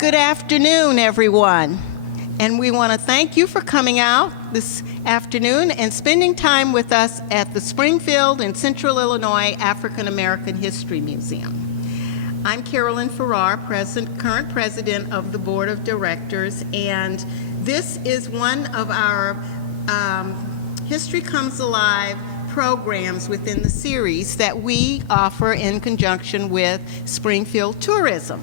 Good afternoon, everyone. And we want to thank you for coming out this afternoon and spending time with us at the Springfield and Central Illinois African American History Museum. I'm Carolyn Farrar, current president of the Board of Directors, and this is one of our History Comes Alive programs within the series that we offer in conjunction with Springfield Tourism.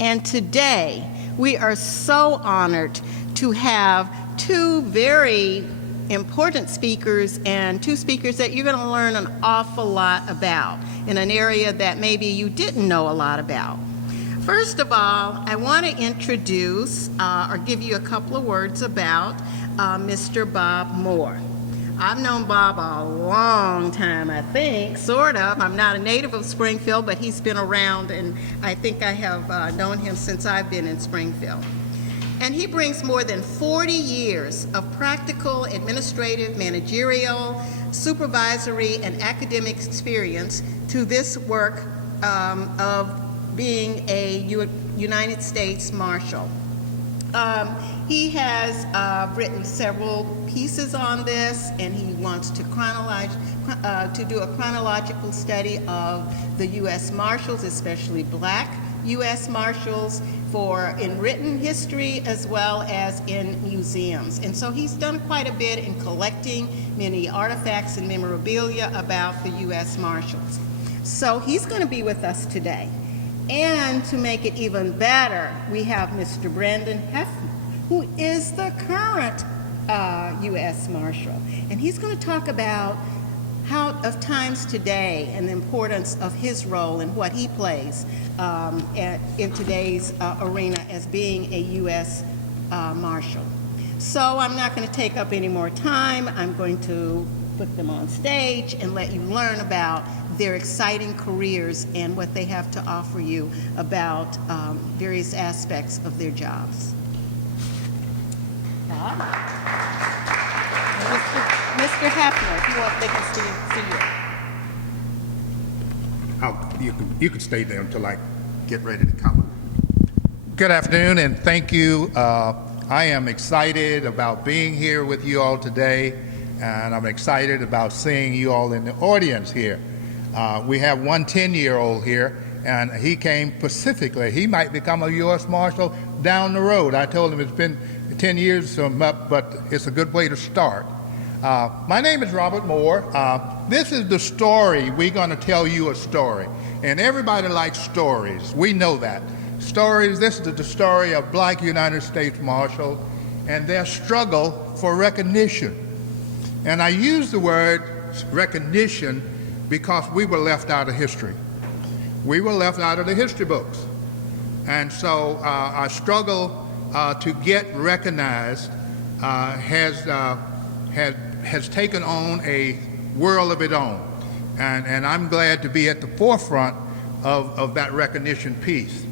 And today, we are so honored to have two very important speakers and two speakers that you're going to learn an awful lot about in an area that maybe you didn't know a lot about. First of all, I want to introduce or give you a couple of words about Mr. Bob Moore. I've known Bob a long time, I think, sort of. I'm not a native of Springfield, but he's been around, and I think I have known him since I've been in Springfield. And he brings more than 40 years of practical, administrative, managerial, supervisory, and academic experience to this work of being a United States Marshal. He has written several pieces on this, and he wants to do a chronological study of the U.S. Marshals, especially Black U.S. Marshals, in written history as well as in museums. And so he's done quite a bit in collecting many artifacts and memorabilia about the U.S. Marshals. So he's going to be with us today. And to make it even better, we have Mr. Brandon Heffner, who is the current U.S. Marshal. And he's going to talk about of times today and the importance of his role and what he plays in today's arena as being a U.S. Marshal. So I'm not going to take up any more time. I'm going to put them on stage and let you learn about their exciting careers and what they have to offer you about various aspects of their jobs. Bob? Mr. Heffner, if you want, they can see you. You can stay there until I get ready to come. Good afternoon, and thank you. I am excited about being here with you all today, and I'm excited about seeing you all in the audience here. We have one 10-year-old here, and he came specifically. He might become a U.S. Marshal down the road. I told him it's been 10 years, but it's a good way to start. My name is Robert Moore. This is the story. We're going to tell you a story. And everybody likes stories. We know that. Stories, this is the story of Black United States Marshals and their struggle for recognition. And I use the word recognition because we were left out of history. We were left out of the history books. And so our struggle to get recognized has taken on a world of its own. And I'm glad to be at the forefront of that recognition piece.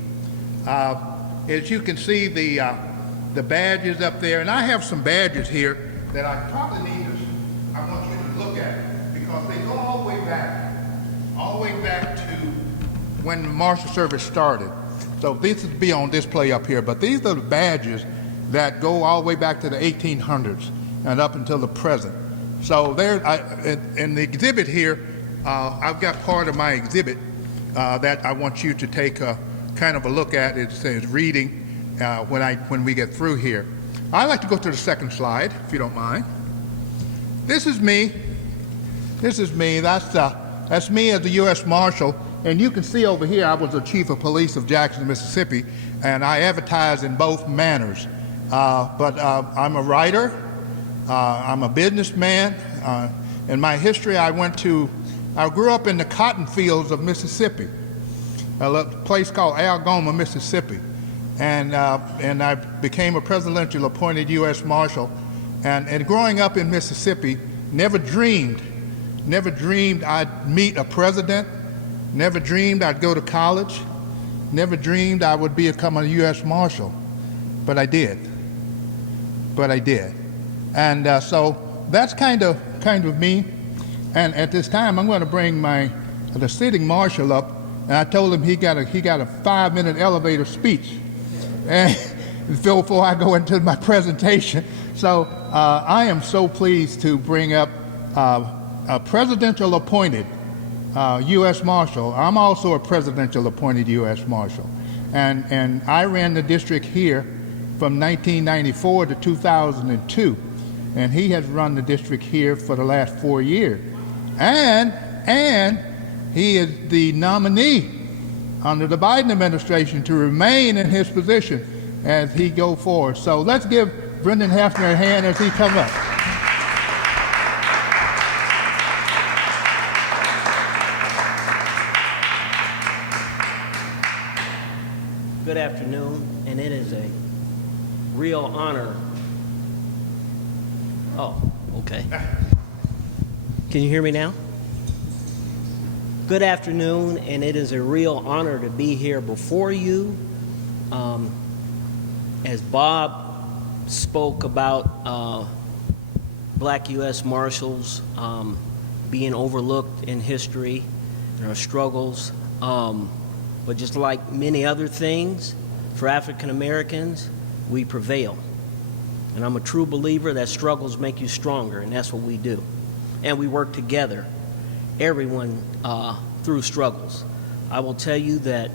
As you can see, the badges up there, and I have some badges here that I probably I want you to look at, because they go all the way back to when the Marshal Service started. So this will be on display up here, but these are the badges that go all the way back to the 1800s and up until the present. So there, in the exhibit here, I've got part of my exhibit that I want you to take kind of a look at. It says reading when we get through here. I'd like to go to the second slide, if you don't mind. This is me. This is me. That's me as the U.S. Marshal. And you can see over here, I was the Chief of Police of Jackson, Mississippi, and I advertise in both manners. But I'm a writer. I'm a businessman. In my history, I grew up in the cotton fields of Mississippi, a place called Algoma, Mississippi. And I became a presidential appointed U.S. Marshal. And growing up in Mississippi, never dreamed I'd meet a president, never dreamed I'd go to college, never dreamed I would become a U.S. Marshal. But I did. And so that's kind of me. And at this time, I'm going to bring the sitting marshal up, and I told him he got a 5-minute elevator speech. and before I go into my presentation. So I am so pleased to bring up a presidential appointed U.S. Marshal. I'm also a presidential appointed U.S. Marshal. And I ran the district here from 1994 to 2002. And he has run the district here for the last 4 years. And he is the nominee under the Biden administration to remain in his position as he go forward. So let's give Brendan Hefner a hand as he comes up. Good afternoon, and it is a real honor. Oh, okay. Can you hear me now? Good afternoon, and it is a real honor to be here before you. As Bob spoke about Black U.S. Marshals being overlooked in history and our struggles, but just like many other things, for African Americans, we prevail. And I'm a true believer that struggles make you stronger, and that's what we do. And we work together, everyone through struggles. I will tell you that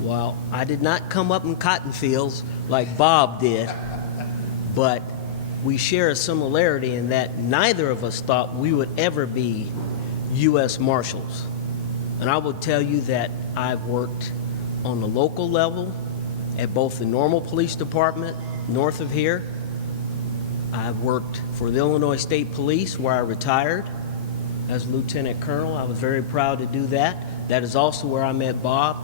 while I did not come up in cotton fields like Bob did, but we share a similarity in that neither of us thought we would ever be U.S. Marshals. And I will tell you that I've worked on the local level at both the Normal Police Department north of here. I've worked for the Illinois State Police, where I retired as Lieutenant Colonel. I was very proud to do that. That is also where I met Bob.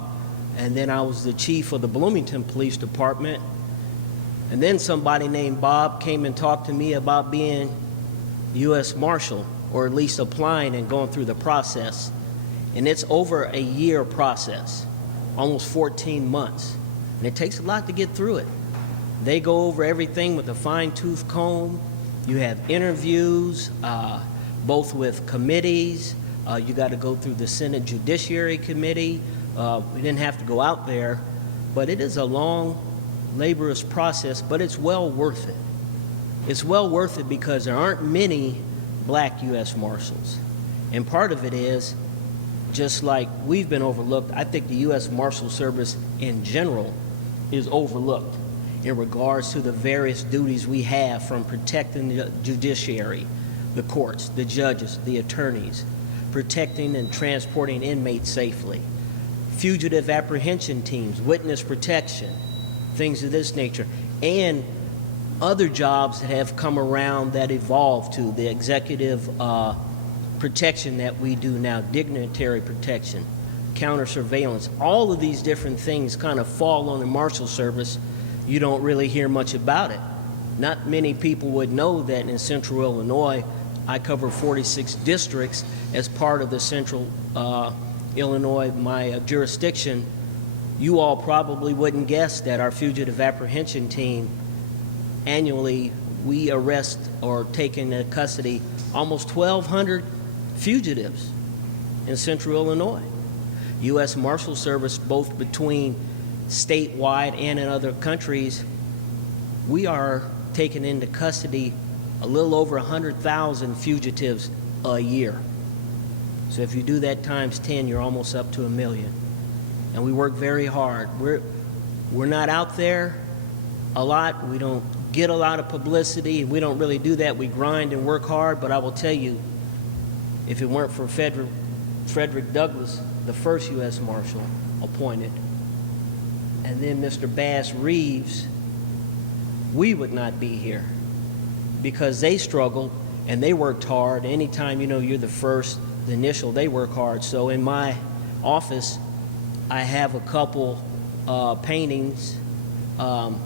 And then I was the chief of the Bloomington Police Department. And then somebody named Bob came and talked to me about being U.S. Marshal, or at least applying and going through the process. And it's over a year process, almost 14 months. And it takes a lot to get through it. They go over everything with a fine-tooth comb. You have interviews, both with committees. You got to go through the Senate Judiciary Committee. We didn't have to go out there, but it is a long, laborious process, but it's well worth it. It's well worth it because there aren't many Black U.S. Marshals. And part of it is, just like we've been overlooked, I think the U.S. Marshal Service in general is overlooked in regards to the various duties we have, from protecting the judiciary, the courts, the judges, the attorneys, protecting and transporting inmates safely, fugitive apprehension teams, witness protection, things of this nature, and other jobs that have come around that evolve to the executive protection that we do now, dignitary protection, counter surveillance. All of these different things kind of fall on the Marshal Service. You don't really hear much about it. Not many people would know that in Central Illinois, I cover 46 districts as part of the Central Illinois, my jurisdiction. You all probably wouldn't guess that our fugitive apprehension team, annually, we arrest or take into custody almost 1,200 fugitives in Central Illinois. U.S. Marshal Service, both between statewide and in other countries, we are taking into custody a little over 100,000 fugitives a year. So if you do that times 10, you're almost up to 1 million. And we work very hard. We're not out there a lot. We don't get a lot of publicity. We don't really do that. We grind and work hard. But I will tell you, if it weren't for Frederick Douglass, the first U.S. Marshal appointed, and then Mr. Bass Reeves, we would not be here, because they struggled and they worked hard. Anytime, you're the first, the initial, they work hard. So in my office, I have a couple paintings of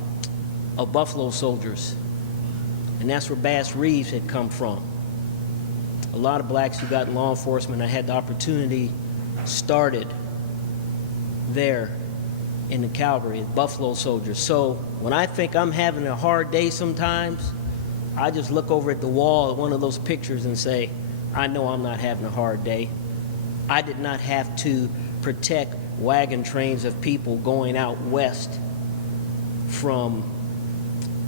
buffalo soldiers, and that's where Bass Reeves had come from. A lot of blacks who got in law enforcement, I had the opportunity, started there in the cavalry, buffalo soldiers. So when I think I'm having a hard day sometimes, I just look over at the wall at one of those pictures and say, I know I'm not having a hard day. I did not have to protect wagon trains of people going out west from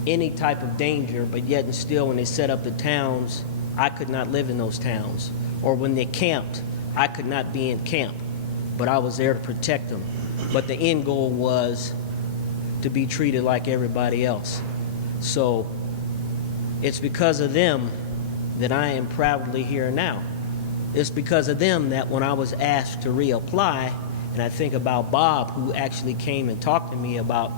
any type of danger, but yet and still when they set up the towns, I could not live in those towns. Or when they camped, I could not be in camp, but I was there to protect them. But the end goal was to be treated like everybody else. So it's because of them that I am proudly here now. It's because of them that when I was asked to reapply, and I think about Bob, who actually came and talked to me about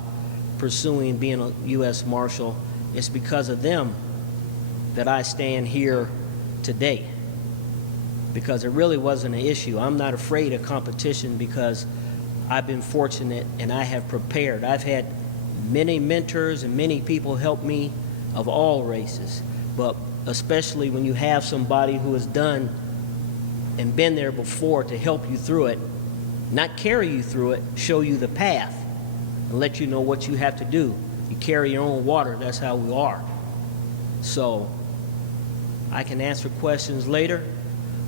pursuing being a U.S. Marshal, it's because of them that I stand here today. Because it really wasn't an issue. I'm not afraid of competition because I've been fortunate and I have prepared. I've had many mentors and many people help me of all races, but especially when you have somebody who has done and been there before to help you through it, not carry you through it, show you the path and let you know what you have to do. You carry your own water, that's how we are. So I can answer questions later.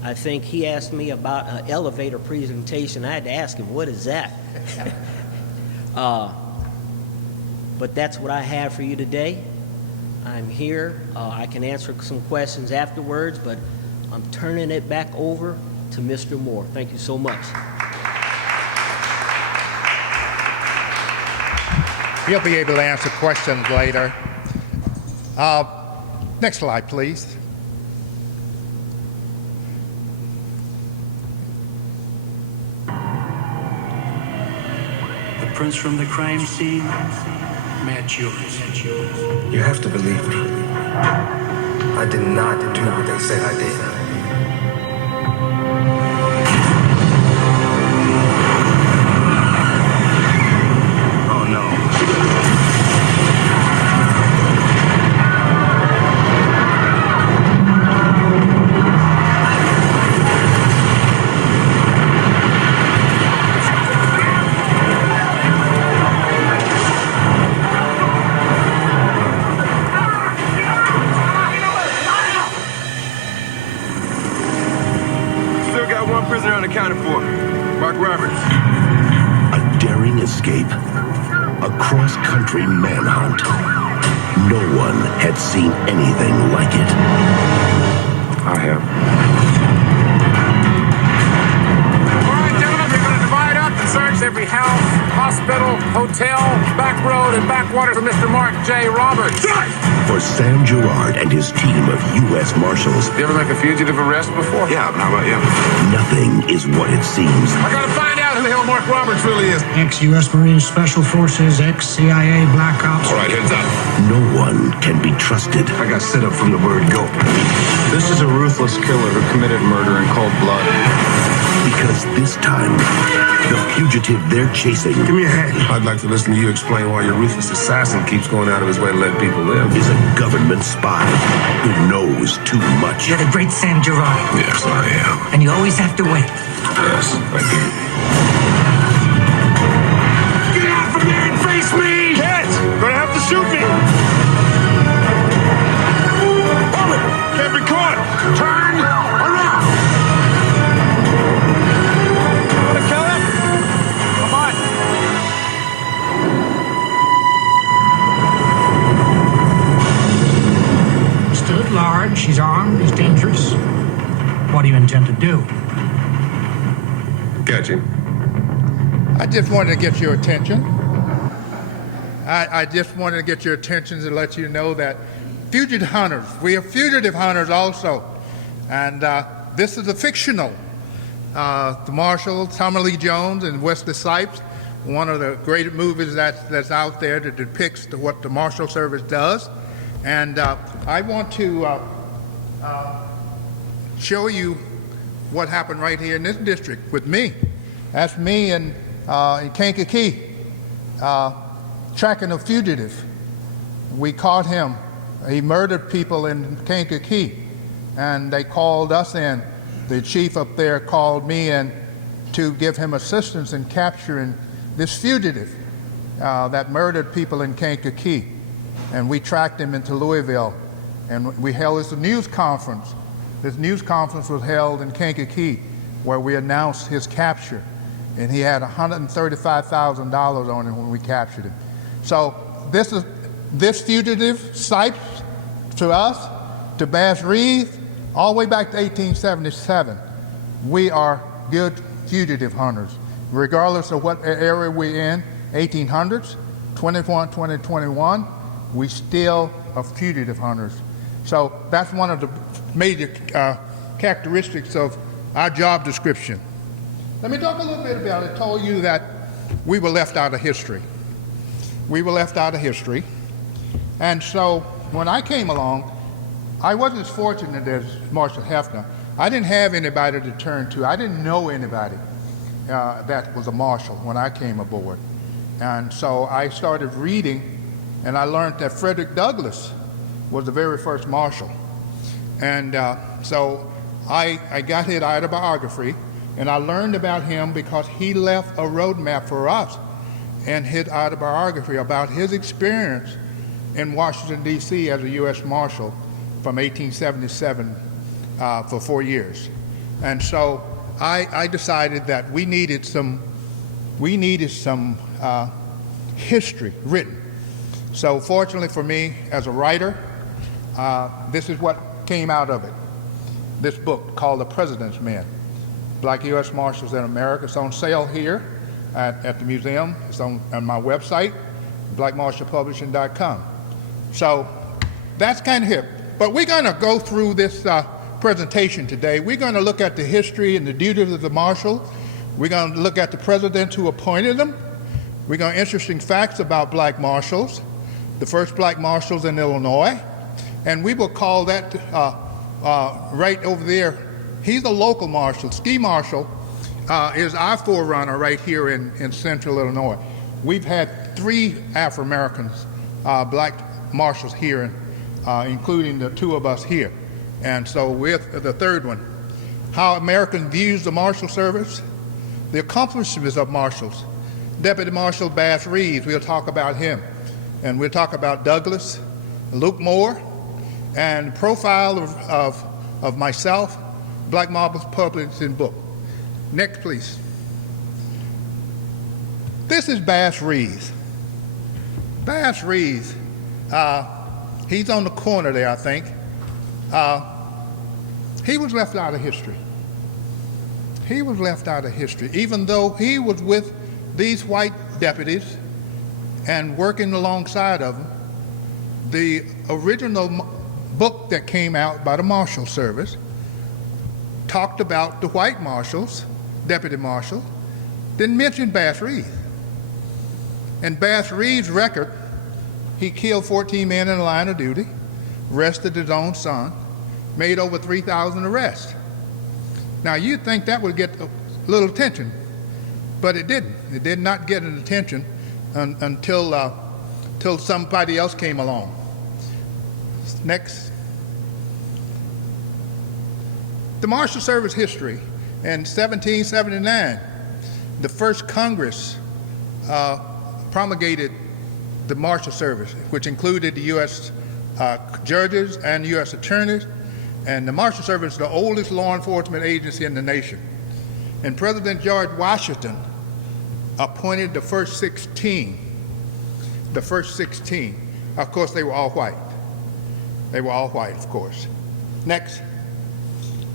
I think he asked me about an elevator presentation. I had to ask him, what is that? But that's what I have for you today. I'm here. I can answer some questions afterwards, but I'm turning it back over to Mr. Moore. Thank you so much. He'll be able to answer questions later. Next slide, please. The prince from the crime scene, Matt yours. You have to believe me. I did not do what they said I did. Oh no. Accounted for. Mark Roberts. A daring escape. A cross-country manhunt. No one had seen anything like it. I have. All right, gentlemen, we're going to divide up and search every house, hospital, hotel, back road, and backwater for Mr. Mark J. Roberts. For Sam Gerard and his team of U.S. Marshals, You ever make a fugitive arrest before? Yeah, how about you? nothing is what it seems. I got to find out who the hell Mark Roberts really is. Ex-U.S. Marines Special Forces, ex-CIA Black Ops. All right, heads up. No one can be trusted. I got set up from the word go. This is a ruthless killer who committed murder in cold blood. Because this time, the fugitive they're chasing Give me a hand. I'd like to listen to you explain why your ruthless assassin keeps going out of his way to let people live. is a government spy who knows too much. You're the great Sam Gerard, Yes, I am. and you always have to win. Yes, I do. Get out from there and face me! Kids, gonna have to shoot me. Hold it. Can't be caught. Turn around! Wanna kill him? Come on. Still at large, he's armed, he's dangerous. What do you intend to do? Catch him. I just wanted to get your attention. I just wanted to get your attention to let you know that fugitive hunters, we are fugitive hunters also. And this is a fictional. The Marshal, Tommy Lee Jones and Wesley Snipes, one of the great movies that's out there that depicts what the Marshal Service does. And I want to show you what happened right here in this district with me. That's me in Kankakee, tracking a fugitive. We caught him. He murdered people in Kankakee, and they called us in. The chief up there called me in to give him assistance in capturing this fugitive that murdered people in Kankakee. And we tracked him into Louisville, and we held this news conference. This news conference was held in Kankakee, where we announced his capture, and he had $135,000 on him when we captured him. So this fugitive cites to us, to Bass Reeves, all the way back to 1877. We are good fugitive hunters, regardless of what area we're in, 1800s, 2021, we still are fugitive hunters. So that's one of the major characteristics of our job description. Let me talk a little bit about it. I told you that we were left out of history. We were left out of history. And so when I came along, I wasn't as fortunate as Marshal Hefner. I didn't have anybody to turn to. I didn't know anybody that was a marshal when I came aboard. And so I started reading, and I learned that Frederick Douglass was the very first marshal. And so I got his autobiography, and I learned about him because he left a roadmap for us in his autobiography about his experience in Washington, D.C. as a U.S. Marshal from 1877 for 4 years. And so I decided that we needed some history written. So fortunately for me, as a writer, this is what came out of it. This book called The President's Men, Black U.S. Marshals in America. It's on sale here at the museum. It's on my website, blackmarshalpublishing.com. So that's kind of hip. But we're going to go through this presentation today. We're going to look at the history and the duties of the marshal. We're going to look at the presidents who appointed them. We're going to interesting facts about black marshals, the first black marshals in Illinois. And we will call that right over there. He's a local marshal. Ski Marshal is our forerunner right here in central Illinois. We've had 3 Afro-Americans, black marshals here, including the 2 of us here. And so we're the 3rd one. How American views the Marshal Service, the accomplishments of marshals. Deputy Marshal Bass Reeves, we'll talk about him. And we'll talk about Douglass, Luke Moore, and profile of myself, Black Marshals Publishing book. Next, please. This is Bass Reeves. Bass Reeves, he's on the corner there, I think. He was left out of history. He was left out of history, even though he was with these white deputies and working alongside of them. The original book that came out by the Marshal Service talked about the white marshals, deputy marshal, didn't mention Bass Reeves. And Bass Reeves' record, he killed 14 men in the line of duty, arrested his own son, made over 3,000 arrests. Now you'd think that would get a little attention, but it didn't. It did not get an attention until somebody else came along. Next. The Marshal Service history. In 1779, the first Congress promulgated the Marshal Service, which included the U.S. Judges and U.S. attorneys. And the Marshal Service is the oldest law enforcement agency in the nation. And President George Washington appointed the first 16. The first 16. Of course, they were all white. They were all white, of course. Next.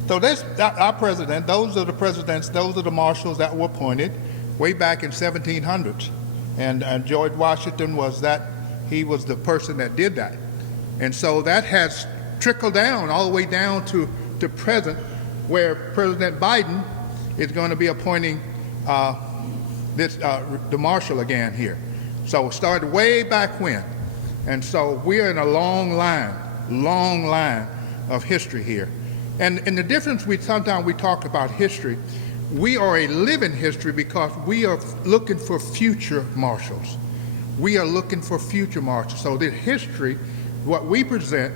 So this, our president, those are the presidents, those are the marshals that were appointed way back in 1700s. And George Washington was he was the person that did that. And so that has trickled down all the way down to present, where President Biden is going to be appointing the marshal again here. So it started way back when. And so we're in a long line of history here. And the difference, sometimes we talk about history, we are a living history because we are looking for future marshals. We are looking for future marshals. So the history, what we present,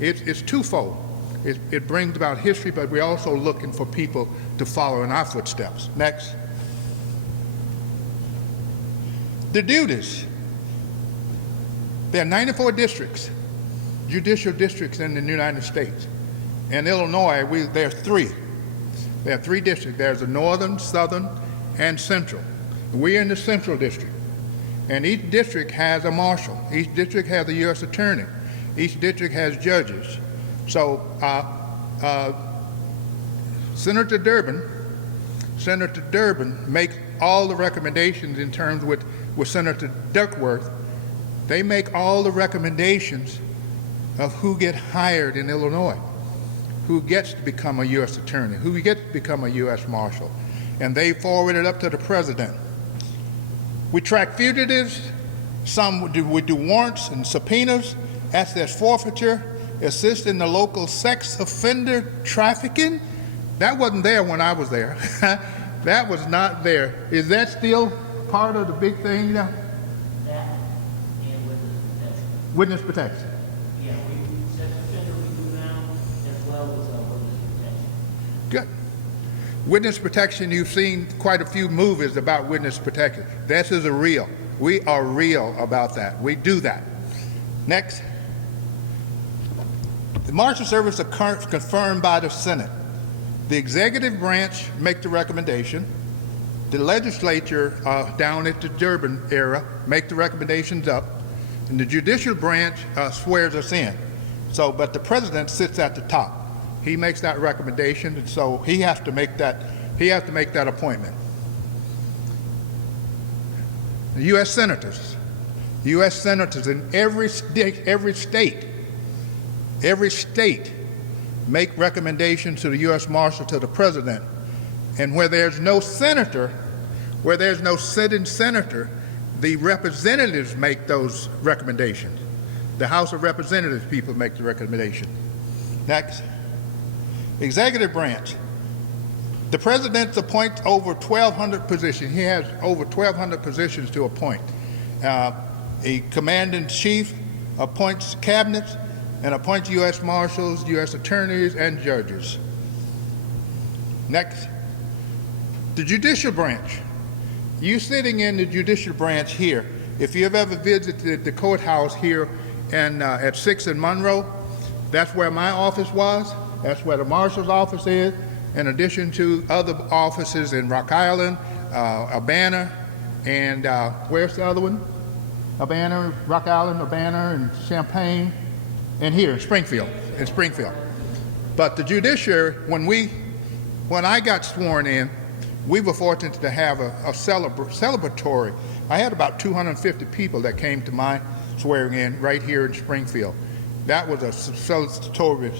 it's twofold. It brings about history, but we're also looking for people to follow in our footsteps. Next. The duties. There are 94 districts, judicial districts in the United States. In Illinois, there's 3. There are 3 districts. There's the northern, southern, and central. We're in the central district. And each district has a marshal. Each district has a U.S. attorney. Each district has judges. So Senator Durbin makes all the recommendations in terms with Senator Duckworth. They make all the recommendations of who get hired in Illinois, who gets to become a U.S. attorney, who gets to become a U.S. marshal. And they forward it up to the president. We track fugitives. We do warrants and subpoenas, assets forfeiture, assist in the local sex offender trafficking. That wasn't there when I was there. That was not there. Is that still part of the big thing now? That and witness protection. Witness protection. Yeah, we sex offender we do now as well as witness protection. Good. Witness protection, you've seen quite a few movies about witness protection. This is a real. We are real about that. We do that. Next. The Marshal Service is confirmed by the Senate. The executive branch make the recommendation. The legislature down at the Durbin era make the recommendations up. And the judicial branch swears us in. So, but the president sits at the top. He makes that recommendation, and so he has to make that. He has to make that appointment. The U.S. senators in every state make recommendations to the U.S. Marshal, to the president, and where there's no senator, where there's no sitting senator, the representatives make those recommendations. The House of Representatives people make the recommendation. Next. Executive branch. The president appoints over 1,200 positions. He has over 1,200 positions to appoint. A commander-in-chief appoints cabinets and appoints U.S. marshals, U.S. attorneys, and judges. Next. The judicial branch. You sitting in the judicial branch here, if you've ever visited the courthouse here at 6th and Monroe, that's where my office was. That's where the marshal's office is, in addition to other offices in Rock Island, Urbana, and where's the other one? Urbana, Rock Island, Urbana, and Champaign, and here in Springfield. But the judiciary, when I got sworn in, we were fortunate to have a celebratory. I had about 250 people that came to my swearing in right here in Springfield. That was a celebratory.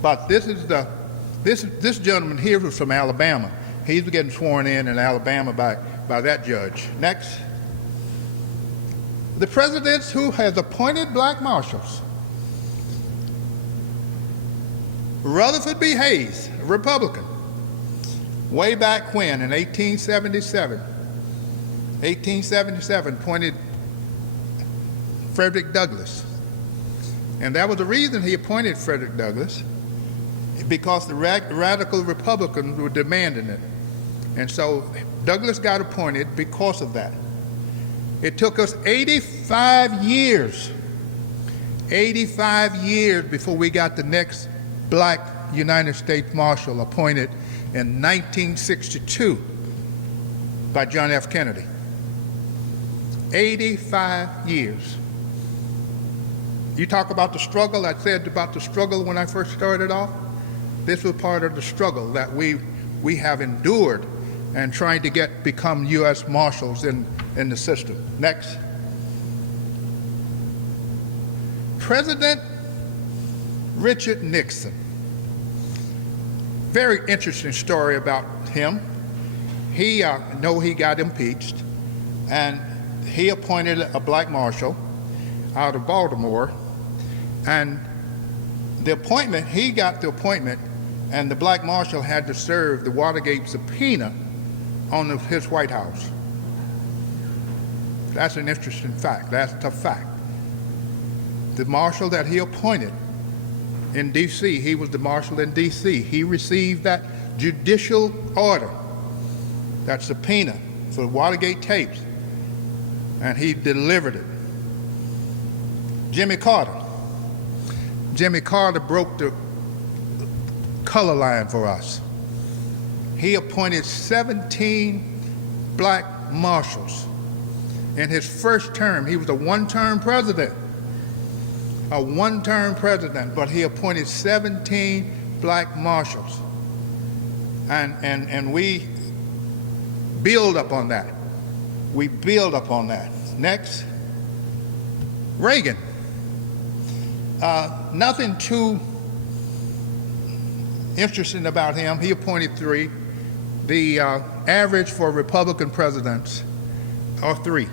But this gentleman here was from Alabama. He's getting sworn in Alabama by that judge. Next. The presidents who has appointed black marshals. Rutherford B. Hayes, a Republican, way back when, in 1877, appointed Frederick Douglass. And that was the reason he appointed Frederick Douglass, because the radical Republicans were demanding it. And so Douglass got appointed because of that. It took us 85 years before we got the next black United States Marshal appointed in 1962 by John F. Kennedy. 85 years. You talk about the struggle. I said about the struggle when I first started off. This was part of the struggle that we have endured and trying to become U.S. Marshals in the system. Next. President Richard Nixon. Very interesting story about him. He got impeached, and he appointed a black marshal out of Baltimore, and he got the appointment, and the black marshal had to serve the Watergate subpoena on his White House. That's an interesting fact. That's a fact. The marshal that he appointed in D.C., he was the marshal in D.C. He received that judicial order, that subpoena for the Watergate tapes, and he delivered it. Jimmy Carter broke the color line for us. He appointed 17 black marshals in his first term. He was a one-term president. A one-term president, but he appointed 17 black marshals. And we build upon that. We build upon that. Next, Reagan. Nothing too interesting about him. He appointed 3. The average for Republican presidents are 3.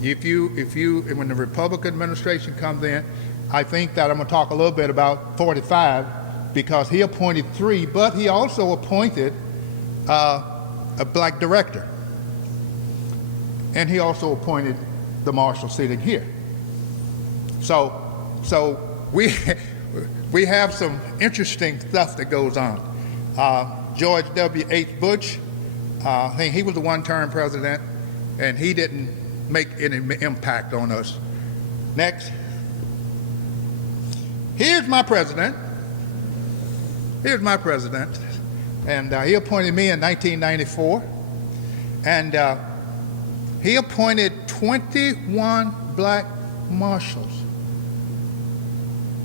When the Republican administration comes in, I think that I'm going to talk a little bit about 45, because he appointed 3, but he also appointed a black director. And he also appointed the marshal sitting here. So we have some interesting stuff that goes on. George W.H. Bush, I think he was a one-term president, and he didn't make any impact on us. Next. Here's my president. Here's my president. And he appointed me in 1994. And he appointed 21 black marshals.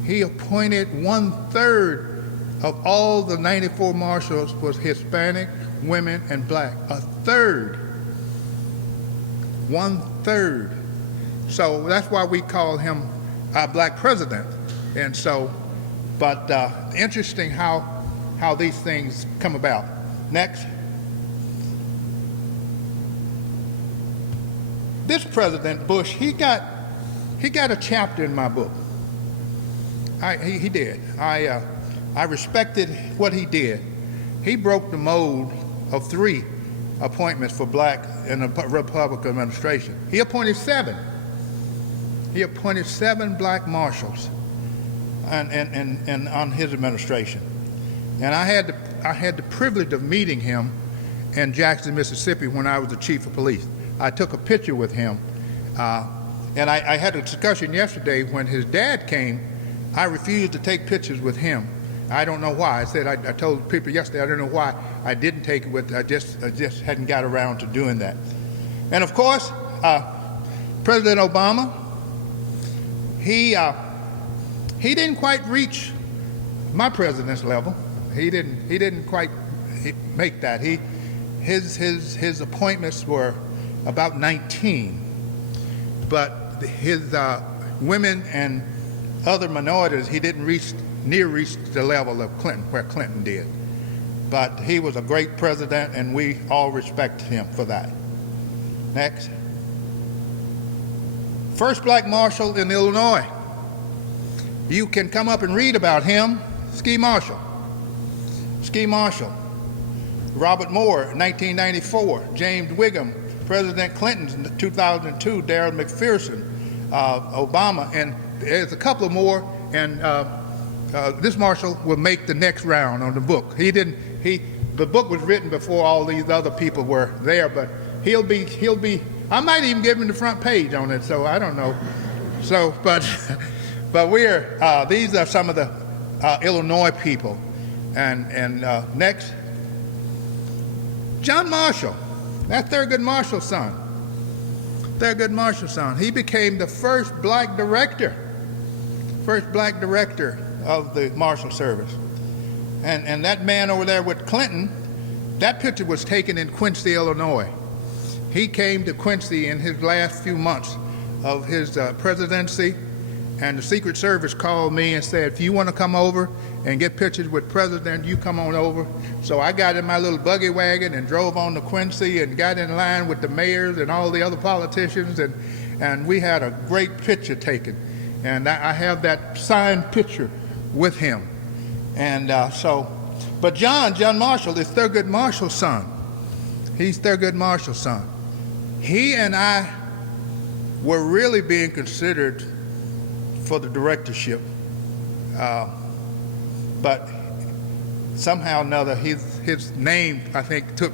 He appointed 1/3 of all the 94 marshals was Hispanic, women, and black. 1/3. 1/3. So that's why we call him our black president. And so, but interesting how these things come about. Next. This President Bush, he got a chapter in my book. He did. I respected what he did. He broke the mold of 3 appointments for black in the Republican administration. He appointed 7. He appointed 7 black marshals and on his administration. And I had the privilege of meeting him in Jackson, Mississippi when I was the chief of police. I took a picture with him. And I had a discussion yesterday when his dad came. I refused to take pictures with him. I don't know why. I said, I told people yesterday, I don't know why I didn't take it with, I just hadn't got around to doing that. And of course, President Obama, he didn't quite reach my president's level. He didn't quite make that. His appointments were about 19, but his women and other minorities, he didn't reach the level of Clinton, where Clinton did. But he was a great president, and we all respect him for that. Next. First black marshal in Illinois. You can come up and read about him. Ski Marshall. Ski Marshall. Robert Moore, 1994. James Whigham, President Clinton's in 2002. Darrell McPherson, Obama, and there's a couple more. And this marshal will make the next round on the book. The book was written before all these other people were there, but he'll be. I might even give him the front page on it. So I don't know. So, but these are some of the Illinois people. And next, John Marshall. That's Thurgood Marshall's son. Thurgood Marshall's son. He became the first black director of the Marshal Service. And that man over there with Clinton, that picture was taken in Quincy, Illinois. He came to Quincy in his last few months of his presidency, and the Secret Service called me and said, if you want to come over and get pictures with President, you come on over. So I got in my little buggy wagon and drove on to Quincy and got in line with the mayors and all the other politicians, and we had a great picture taken. And I have that signed picture with him. And but John Marshall is Thurgood Marshall's son. He's Thurgood Marshall's son. He and I were really being considered for the directorship, but somehow or another his name, I think, took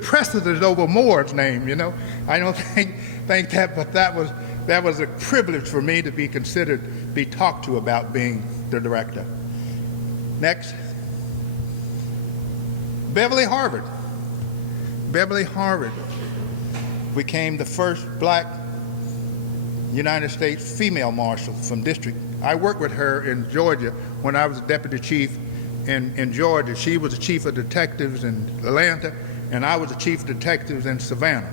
precedence over Moore's name. You know, I don't think that, but that was a privilege for me to be considered, be talked to about being the director. Next, Beverly Harvard. Beverly Harvard became the first black United States female marshal from district. I worked with her in Georgia when I was a deputy chief in Georgia. She was the chief of detectives in Atlanta, and I was the chief of detectives in Savannah.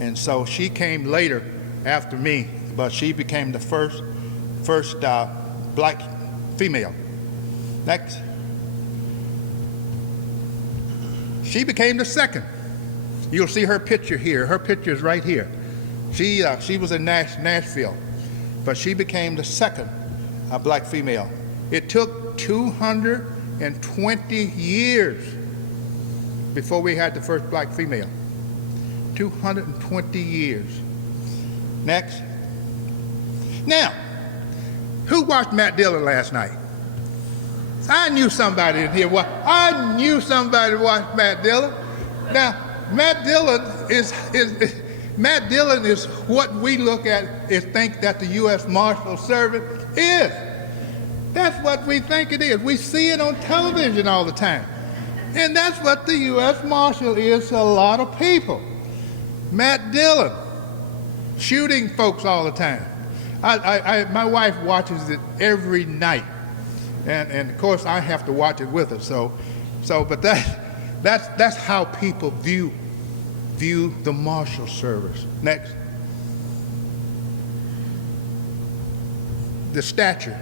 And so she came later after me, but she became the first black female. Next. She became the second. You'll see her picture here. Her picture is right here. She was in Nashville, but she became the second black female. It took 220 years before we had the first black female. 220 years. Next. Now, who watched Matt Dillon last night? I knew somebody in here. I knew somebody watched Matt Dillon. Now, Matt Dillon is what we look at and think that the U.S. Marshal Service is. That's what we think it is. We see it on television all the time. And that's what the U.S. Marshal is to a lot of people. Matt Dillon, shooting folks all the time. My wife watches it every night. And of course, I have to watch it with her. But that's how people view the Marshal Service. Next. The stature.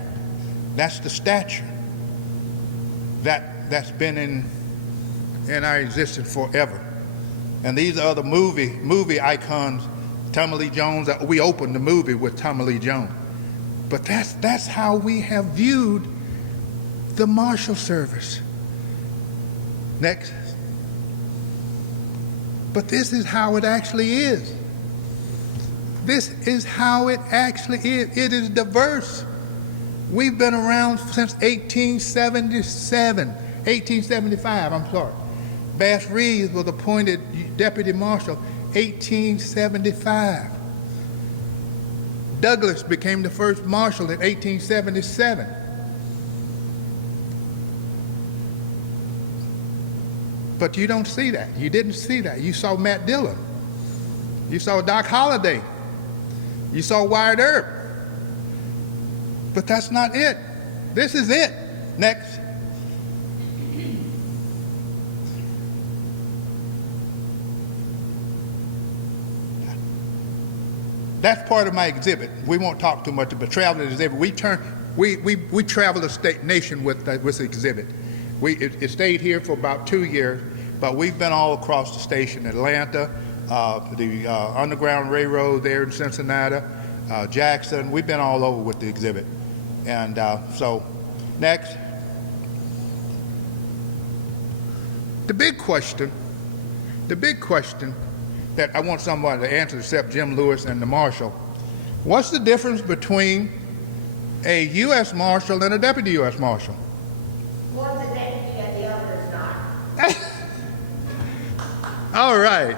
That's the stature that's been in our existence forever. And these are other movie icons. Tommy Lee Jones. We opened the movie with Tommy Lee Jones. But that's how we have viewed the Marshal Service. Next. But this is how it actually is. This is how it actually is. It is diverse. We've been around since 1875, I'm sorry. Bass Reeves was appointed Deputy Marshal 1875. Douglas became the first Marshal in 1877. But you don't see that. You didn't see that. You saw Matt Dillon. You saw Doc Holliday. You saw Wyatt Earp. But that's not it. This is it. Next. That's part of my exhibit. We won't talk too much about traveling exhibit. We travel the nation with the exhibit. It stayed here for about 2 years, but we've been all across the station: Atlanta, the Underground Railroad there in Cincinnati, Jackson. We've been all over with the exhibit. And so, next. The big question that I want somebody to answer except Jim Lewis and the Marshal: what's the difference between a U.S. Marshal and a Deputy U.S. Marshal? One's a deputy and the other is not. All right.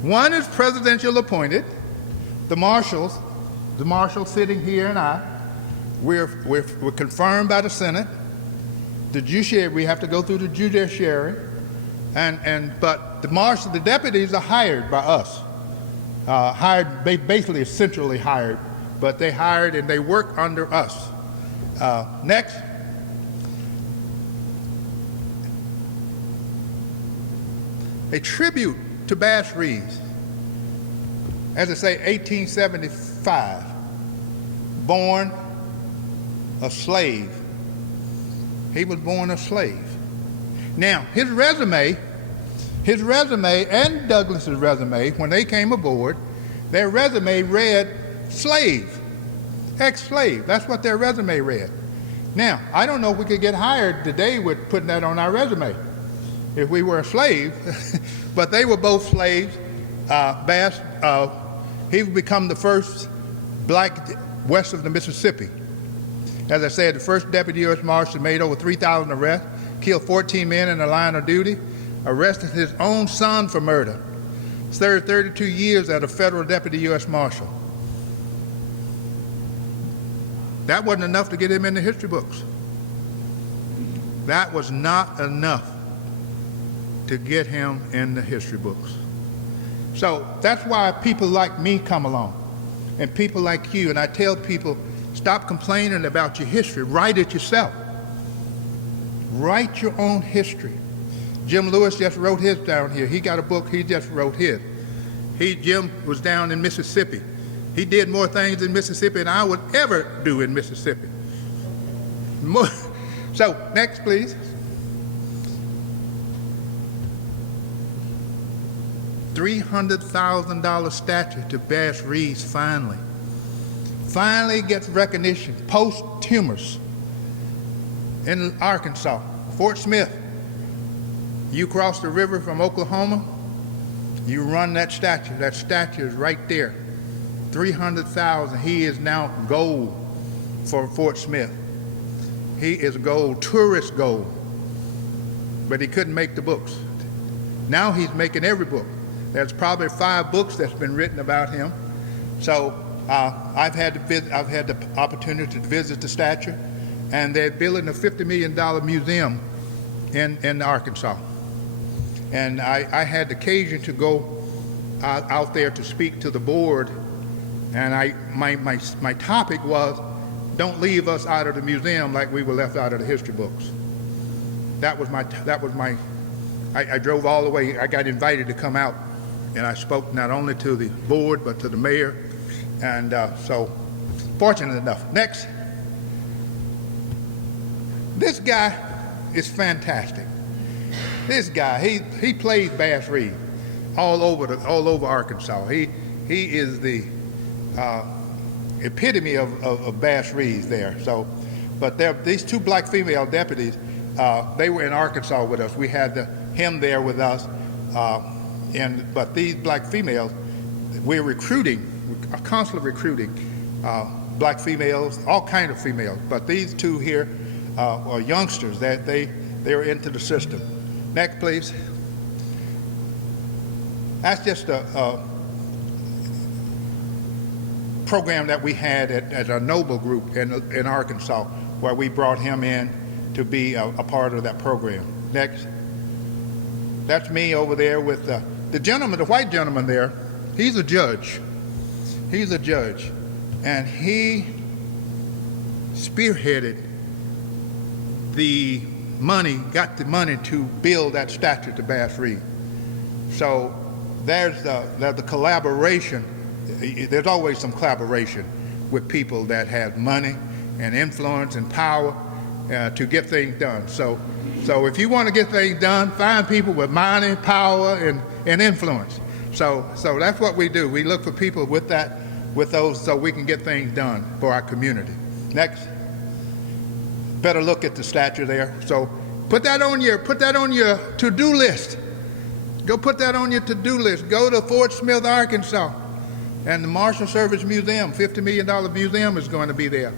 One is presidential appointed. The Marshal sitting here and we're confirmed by the Senate. The judiciary, we have to go through the judiciary. But the deputies are hired by us. Basically centrally hired, but they hired and they work under us. Next. A tribute to Bass Reeves. As I say, 1875, born a slave. He was born a slave. Now, his resume and Douglas's resume, when they came aboard, their resume read slave, ex-slave. That's what their resume read. Now, I don't know if we could get hired today with putting that on our resume if we were a slave, but they were both slaves. Bass, he would become the first black west of the Mississippi. As I said, the first Deputy U.S. Marshal made over 3,000 arrests, killed 14 men in the line of duty, arrested his own son for murder, served 32 years as a federal Deputy U.S. Marshal. That wasn't enough to get him in the history books. That was not enough to get him in the history books. So that's why people like me come along, and people like you. And I tell people, stop complaining about your history. Write it yourself. Write your own history. Jim Lewis just wrote his down here. He got a book, he just wrote his. Jim was down in Mississippi. He did more things in Mississippi than I would ever do in Mississippi. More. So, next, please. $300,000 statue to Bass Reeves finally gets recognition, posthumous, in Arkansas. Fort Smith, you cross the river from Oklahoma, you run that statue. That statue is right there. 300,000. He is now gold for Fort Smith. He is gold, tourist gold. But he couldn't make the books. Now he's making every book. There's probably 5 books that's been written about him. So I've had the opportunity to visit the statue, and they're building a $50 million museum in Arkansas. And I had the occasion to go out there to speak to the board, and my topic was, don't leave us out of the museum like we were left out of the history books. I drove all the way. I got invited to come out, and I spoke not only to the board but to the mayor, and so fortunate enough. Next, this guy is fantastic. This guy, he plays Bass Reeves all over Arkansas. He is the epitome of Bass Reeves there. So, but these 2 black female deputies, they were in Arkansas with us. We had him there with us, but these black females, we're constantly recruiting black females, all kinds of females. But these 2 here are youngsters that they're into the system. Next, please. That's just a program that we had at a Noble group in Arkansas, where we brought him in to be a part of that program. Next. That's me over there with the gentleman, the white gentleman there. He's a judge. He's a judge. And he spearheaded got the money to build that statue to Bass Reeves. So there's the collaboration. There's always some collaboration with people that have money and influence and power to get things done. So if you want to get things done, find people with money, power, and influence. So that's what we do. We look for people with those, so we can get things done for our community. Next. Better look at the statue there. So put that on your to-do list. Go put that on your to-do list. Go to Fort Smith, Arkansas, and the Marshal Service Museum, $50 million museum, is going to be there,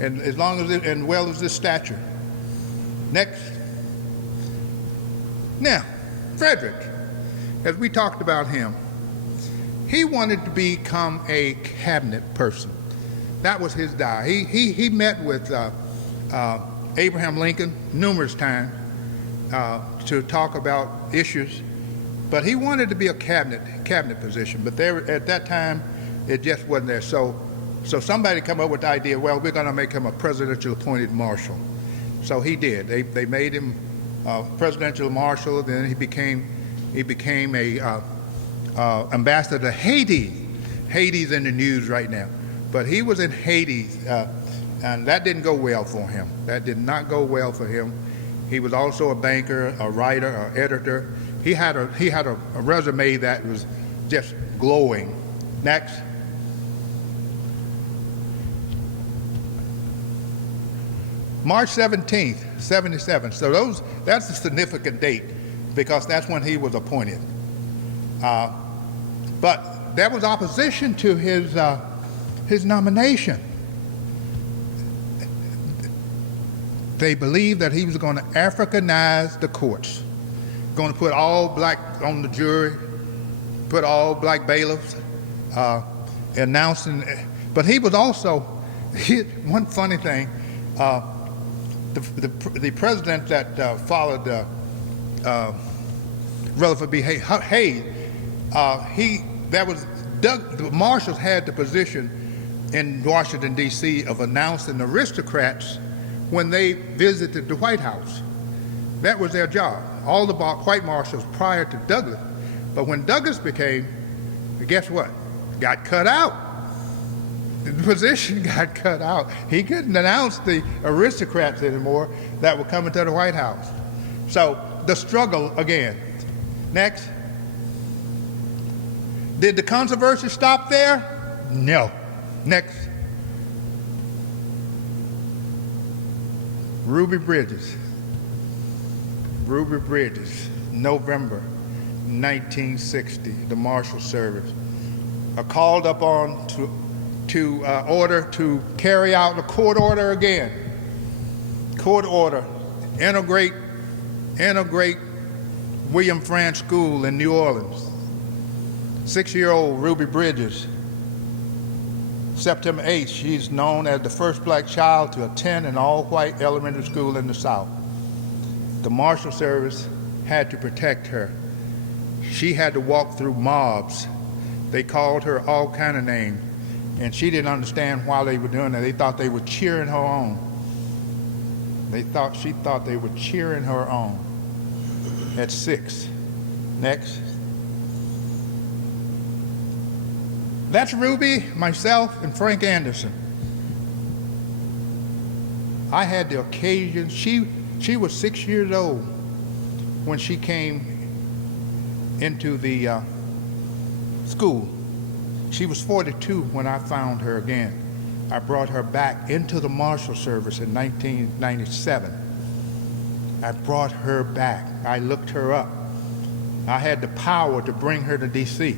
and as well as this statue. Next. Now, Frederick, as we talked about him, he wanted to become a cabinet person. That was his desire. He met with Abraham Lincoln numerous times to talk about issues, but he wanted to be a cabinet position. But there at that time, it just wasn't there. So somebody come up with the idea, well, we're going to make him a presidential appointed marshal. So he did. They made him presidential marshal. Then he became a ambassador to Haiti. Haiti's in the news right now, but he was in Haiti. And that didn't go well for him. That did not go well for him. He was also a banker, a writer, an editor. He had a resume that was just glowing. Next. March 17th, 77. So that's a significant date because that's when he was appointed. But there was opposition to his nomination. They believed that he was going to Africanize the courts, going to put all black on the jury, put all black bailiffs, announcing. But he was also, one funny thing, the president that followed Rutherford B. Hayes, The Marshals had the position in Washington, D.C. of announcing aristocrats when they visited the White House. That was their job. All the white marshals prior to Douglas. But when Douglas became, guess what? Got cut out. The position got cut out. He couldn't announce the aristocrats anymore that were coming to the White House. So the struggle again. Next. Did the controversy stop there? No. Next. Ruby Bridges. Ruby Bridges, November 1960, the Marshal Service are called upon to order to carry out a court order again. Court order, integrate William Frantz School in New Orleans. 6-year-old Ruby Bridges, September 8th, she's known as the first black child to attend an all-white elementary school in the South. The Marshal Service had to protect her. She had to walk through mobs. They called her all kind of names, and she didn't understand why they were doing that. They thought they were cheering her on. She thought they were cheering her on at 6. Next. That's Ruby, myself, and Frank Anderson. I had the occasion, she was 6 years old when she came into the school. She was 42 when I found her again. I brought her back into the Marshal Service in 1997. I brought her back. I looked her up. I had the power to bring her to D.C.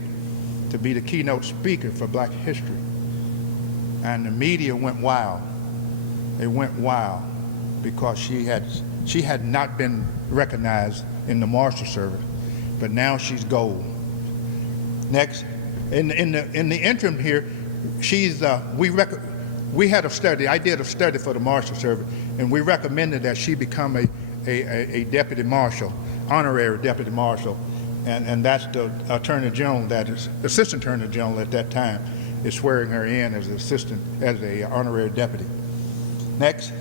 to be the keynote speaker for Black history. And the media went wild. They went wild because she had not been recognized in the Marshal Service, but now she's gold. Next, in the interim here, she's we had a study. I did a study for the Marshal Service, and we recommended that she become a deputy marshal, honorary deputy marshal, and that's the attorney general, that is assistant attorney general at that time, is swearing her in as a honorary deputy. Next.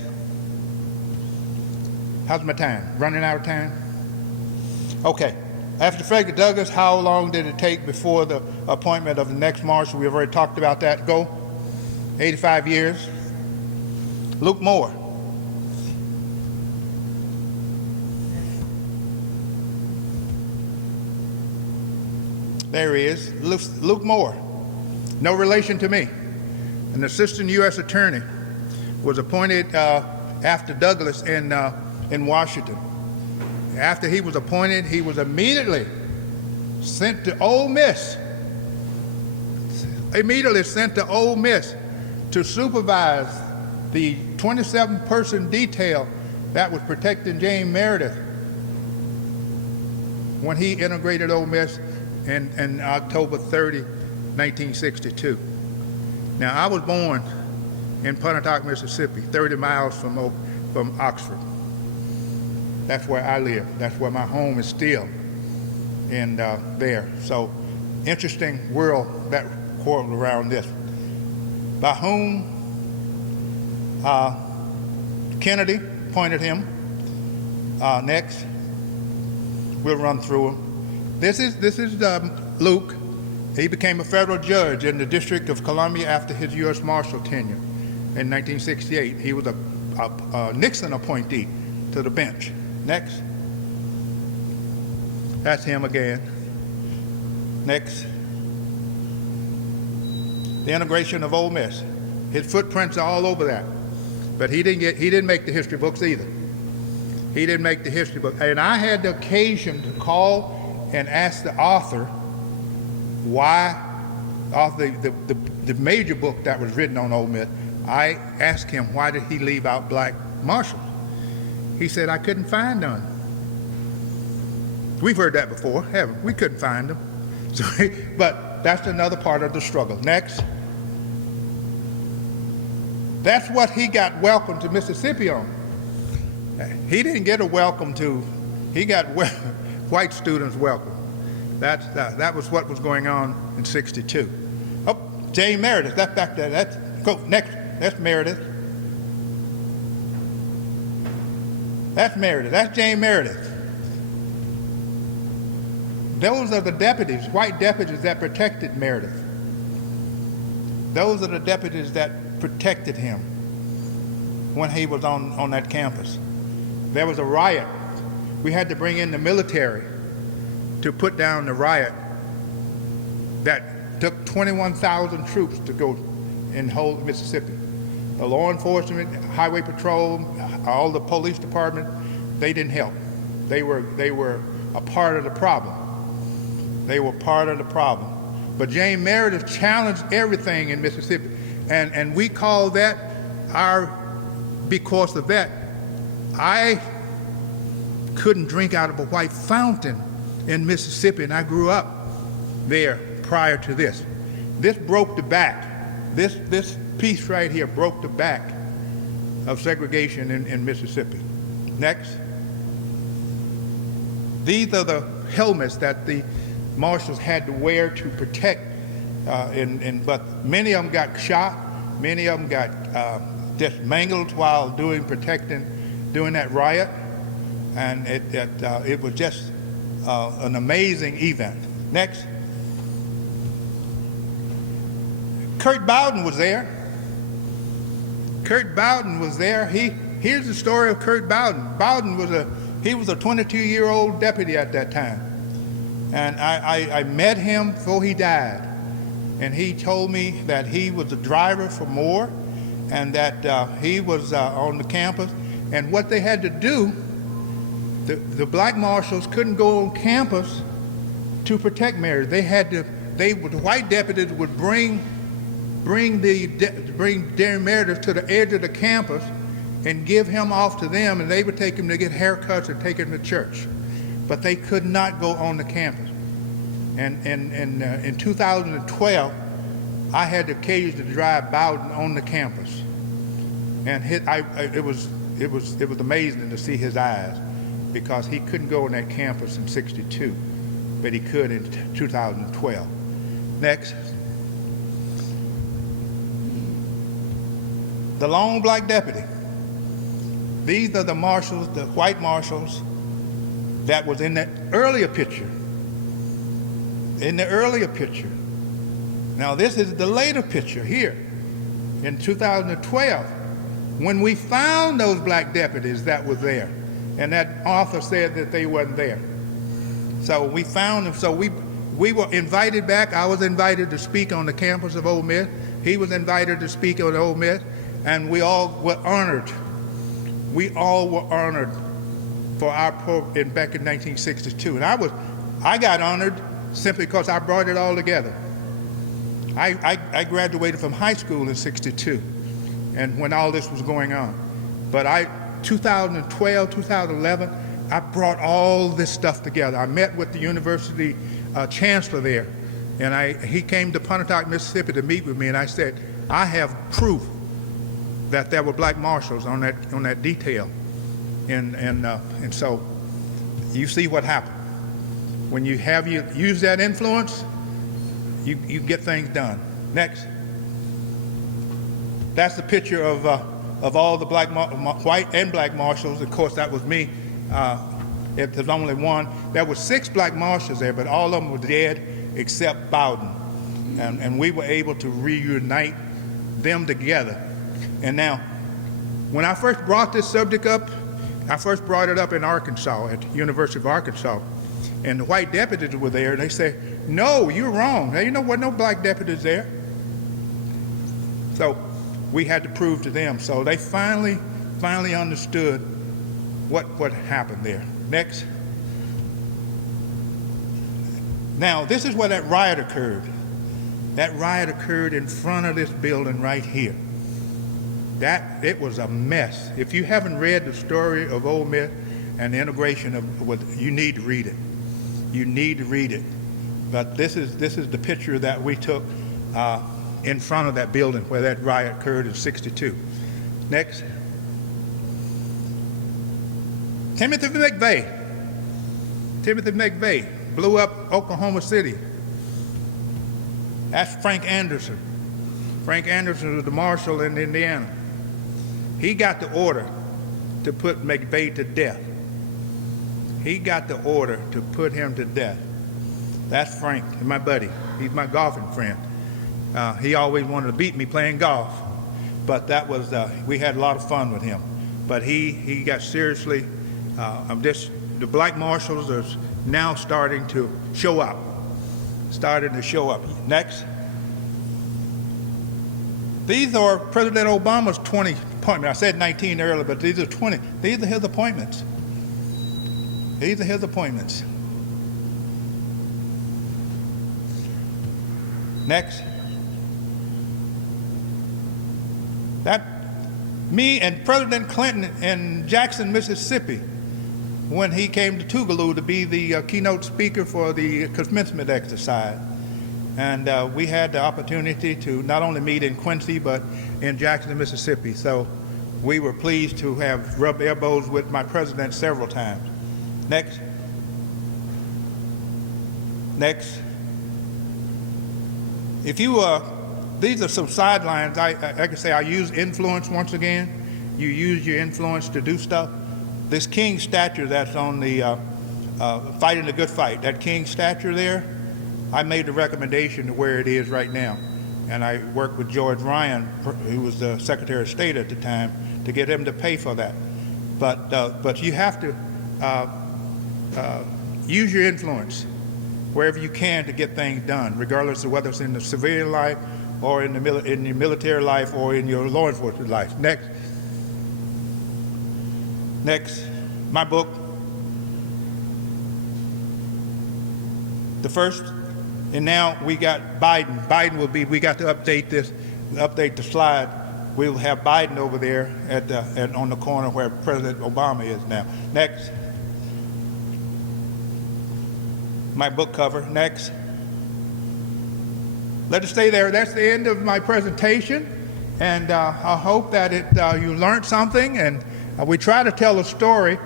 How's my time? Running out of time? Okay. After Frederick Douglass, how long did it take before the appointment of the next marshal? We've already talked about that. Go. 85 years. Luke Moore. There he is. Luke Moore. No relation to me. An assistant U.S. attorney, was appointed after Douglass in Washington. After he was appointed, he was immediately sent to Ole Miss. Immediately sent to Ole Miss to supervise the 27-person detail that was protecting James Meredith when he integrated Ole Miss in October 30, 1962. Now, I was born in Pontotoc, Mississippi, 30 miles from Oxford. That's where I live. That's where my home is still, and there. So, interesting world that quarreled around this. By whom Kennedy appointed him. Next, we'll run through them. This is Luke. He became a federal judge in the District of Columbia after his U.S. Marshal tenure in 1968. He was a Nixon appointee to the bench. Next. That's him again. Next. The integration of Ole Miss. His footprints are all over that. But he didn't make the history books either. He didn't make the history book. And I had the occasion to call and ask the author why, the major book that was written on Ole Miss, I asked him why did he leave out Black Marshals. He said, I couldn't find none. We've heard that before, haven't we? We couldn't find them. So, but that's another part of the struggle. Next. That's what he got welcomed to Mississippi on. He didn't get a welcome to, he got white students welcome. That was what was going on in '62. Oh, Jane Meredith, that's back there. Go next. That's Meredith. That's Meredith. That's Jane Meredith. Those are the deputies, white deputies that protected Meredith. Those are the deputies that protected him when he was on that campus. There was a riot. We had to bring in the military to put down the riot that took 21,000 troops to go and hold Mississippi. The law enforcement, highway patrol, all the police department, they didn't help. They were a part of the problem. They were part of the problem. But Jane Meredith challenged everything in Mississippi. And we call that because of that, I couldn't drink out of a white fountain in Mississippi, and I grew up there prior to this. This broke the back. This piece right here broke the back of segregation in Mississippi. Next. These are the helmets that the marshals had to wear to protect, but many of them got shot, many of them got just mangled while doing that riot, and it was just an amazing event. Next. Kurt Bowden was there. Kurt Bowden was there. Here's the story of Kurt Bowden. Bowden was a 22-year-old deputy at that time. And I met him before he died. And he told me that he was a driver for Moore and that he was on the campus. And what they had to do, the Black Marshals couldn't go on campus to protect Mary. The white deputies would bring Darren Meredith to the edge of the campus and give him off to them, and they would take him to get haircuts or take him to church. But they could not go on the campus. And in 2012, I had the occasion to drive Bowden on the campus, and it was amazing to see his eyes, because he couldn't go on that campus in '62, but he could in 2012. Next. The lone black deputy. These are the marshals, the white marshals, that was in that earlier picture. In the earlier picture. Now this is the later picture here in 2012, when we found those black deputies that were there, and that author said that they wasn't there. So we found them. So we were invited back. I was invited to speak on the campus of Ole Miss. He was invited to speak on Ole Miss. And we all were honored. We all were honored for our program back in 1962. And I got honored simply because I brought it all together. I graduated from high school in '62, and when all this was going on. But 2012, 2011, I brought all this stuff together. I met with the university chancellor there, and he came to Pontotoc, Mississippi to meet with me, and I said, I have proof that there were black marshals on that detail, and so you see what happened when you use that influence. You get things done. Next. That's the picture of all the white and black marshals. Of course, that was me. There's only one. There were 6 black marshals there, but all of them were dead except Bowden, and we were able to reunite them together. And now, when I first brought this subject up, I first brought it up in Arkansas, at the University of Arkansas, and the white deputies were there, and they said, no, you're wrong. There were no black deputies there. So we had to prove to them. So they finally understood what happened there. Next. Now, this is where that riot occurred. That riot occurred in front of this building right here. It was a mess. If you haven't read the story of Ole Miss and the integration you need to read it. You need to read it. But this is the picture that we took in front of that building where that riot occurred in '62. Next. Timothy McVeigh. Timothy McVeigh. blew up Oklahoma City. That's Frank Anderson. Frank Anderson was the marshal in Indiana. He got the order to put McVeigh to death. He got the order to put him to death. That's Frank, my buddy. He's my golfing friend. He always wanted to beat me playing golf, but that was we had a lot of fun with him. But he got seriously. The Black Marshals are now starting to show up. Next. These are President Obama's 20 appointments. I said 19 earlier, but these are 20. These are his appointments. These are his appointments. Next. Me and President Clinton in Jackson, Mississippi, when he came to Tougaloo to be the keynote speaker for the commencement exercise. And we had the opportunity to not only meet in Quincy, but in Jackson, Mississippi. So we were pleased to have rubbed elbows with my president several times. Next. Next. If you, these are some sidelines. I can say I use influence once again. You use your influence to do stuff. This king statue that's on the Fighting the Good Fight, that king statue there, I made the recommendation to where it is right now. And I worked with George Ryan, who was the Secretary of State at the time, to get him to pay for that. But you have to use your influence wherever you can to get things done, regardless of whether it's in the civilian life or in your military life or in your law enforcement life. Next. Next. My book. The first. And now we got Biden. Biden will be, we got to update this, update the slide. We'll have Biden over there on the corner where President Obama is now. Next. My book cover. Next. Let it stay there. That's the end of my presentation. And I hope that you learned something. And we try to tell a story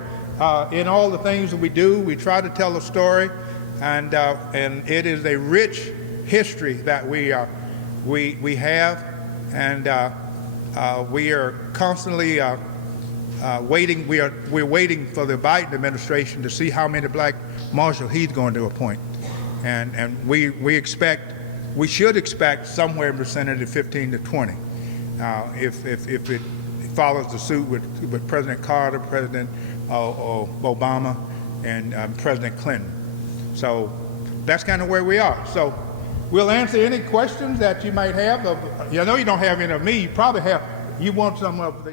in all the things that we do. We try to tell a story. And it is a rich history that we have, and we are constantly waiting. We're waiting for the Biden administration to see how many Black Marshals he's going to appoint, and we should expect somewhere in the vicinity of 15 to 20, if it follows the suit with President Carter, President Obama, and President Clinton. So that's kind of where we are. So we'll answer any questions that you might have. I know you don't have any of me. You probably have. You want some of the